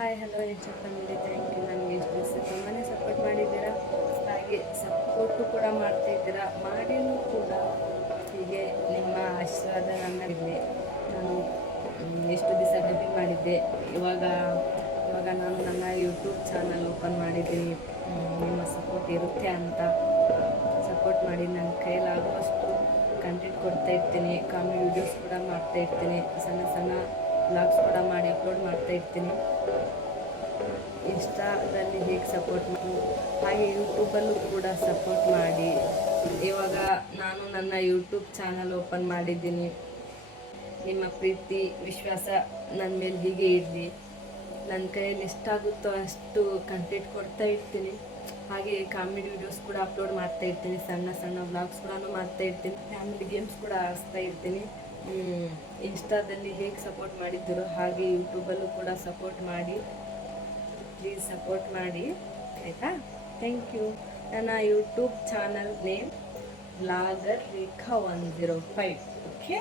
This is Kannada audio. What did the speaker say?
ಹಾಯ್ ಹಲೋ ಎಷ್ಟು ಫ್ಯಾಮಿಲಿ, ಥ್ಯಾಂಕ್ ಯು. ನನಗೆ ಎಷ್ಟು ದಿವಸ ತುಂಬಾ ಸಪೋರ್ಟ್ ಮಾಡಿದ್ದೀರಾ, ಹಾಗೆ ಸಪೋರ್ಟು ಕೂಡ ಮಾಡ್ತಾಯಿದ್ದೀರಾ. ಮಾಡಿನೂ ಕೂಡ ಹೀಗೆ ನಿಮ್ಮ ಆಶೀರ್ವಾದ ನನ್ನಲ್ಲಿರಲಿ. ನಾನು ಎಷ್ಟು ದಿವಸ ಡಬ್ಬಿಂಗ್ ಮಾಡಿದ್ದೆ, ಇವಾಗ ಇವಾಗ ನಾನು ನನ್ನ ಯೂಟ್ಯೂಬ್ ಚಾನಲ್ ಓಪನ್ ಮಾಡಿದ್ದೀನಿ. ನಿಮ್ಮ ಸಪೋರ್ಟ್ ಇರುತ್ತೆ ಅಂತ ಸಪೋರ್ಟ್ ಮಾಡಿ. ನನ್ನ ಕೈಲಾಗುವಷ್ಟು ಕಂಟೆಂಟ್ ಕೊಡ್ತಾ ಇರ್ತೀನಿ, ಕಾಮಿಡಿ ವೀಡಿಯೋಸ್ ಕೂಡ ಮಾಡ್ತಾ ಇರ್ತೀನಿ, ಸಣ್ಣ ಸಣ್ಣ ವ್ಲಾಗ್ಸ್ ಕೂಡ ಮಾಡಿ ಅಪ್ಲೋಡ್ ಮಾಡ್ತಾ ಇರ್ತೀನಿ. ಇನ್ಸ್ಟಾದಲ್ಲಿ ಹೇಗೆ ಸಪೋರ್ಟ್ ಮಾಡಿ ಹಾಗೆ ಯೂಟ್ಯೂಬಲ್ಲೂ ಕೂಡ ಸಪೋರ್ಟ್ ಮಾಡಿ. ಇವಾಗ ನಾನು ನನ್ನ ಯೂಟ್ಯೂಬ್ ಚಾನಲ್ ಓಪನ್ ಮಾಡಿದ್ದೀನಿ. ನಿಮ್ಮ ಪ್ರೀತಿ ವಿಶ್ವಾಸ ನನ್ನ ಮೇಲೆ ಹೀಗೆ ಇರಲಿ. ನನ್ನ ಕೈಯಲ್ಲಿ ಎಷ್ಟಾಗುತ್ತೋ ಅಷ್ಟು ಕಂಟೆಂಟ್ ಕೊಡ್ತಾ ಇರ್ತೀನಿ. ಹಾಗೆ ಕಾಮಿಡಿ ವಿಡಿಯೋಸ್ ಕೂಡ ಅಪ್ಲೋಡ್ ಮಾಡ್ತಾ ಇರ್ತೀನಿ, ಸಣ್ಣ ಸಣ್ಣ ವ್ಲಾಗ್ಸ್ ಕೂಡ ಮಾಡ್ತಾ ಇರ್ತೀನಿ, ಫ್ಯಾಮಿಲಿ ಗೇಮ್ಸ್ ಕೂಡ ಆಡಿಸ್ತಾ ಇರ್ತೀನಿ. ಇನ್ಸ್ಟಾದಲ್ಲಿ ಹೇಗೆ ಸಪೋರ್ಟ್ ಮಾಡಿದ್ದೀರೋ ಹಾಗೆ ಯೂಟ್ಯೂಬಲ್ಲೂ ಕೂಡ ಸಪೋರ್ಟ್ ಮಾಡಿ. ಪ್ಲೀಸ್ ಸಪೋರ್ಟ್ ಮಾಡಿ, ಆಯಿತಾ? Thank you. ನನ್ನ YouTube channel name vlogger Rekha 105. Okay.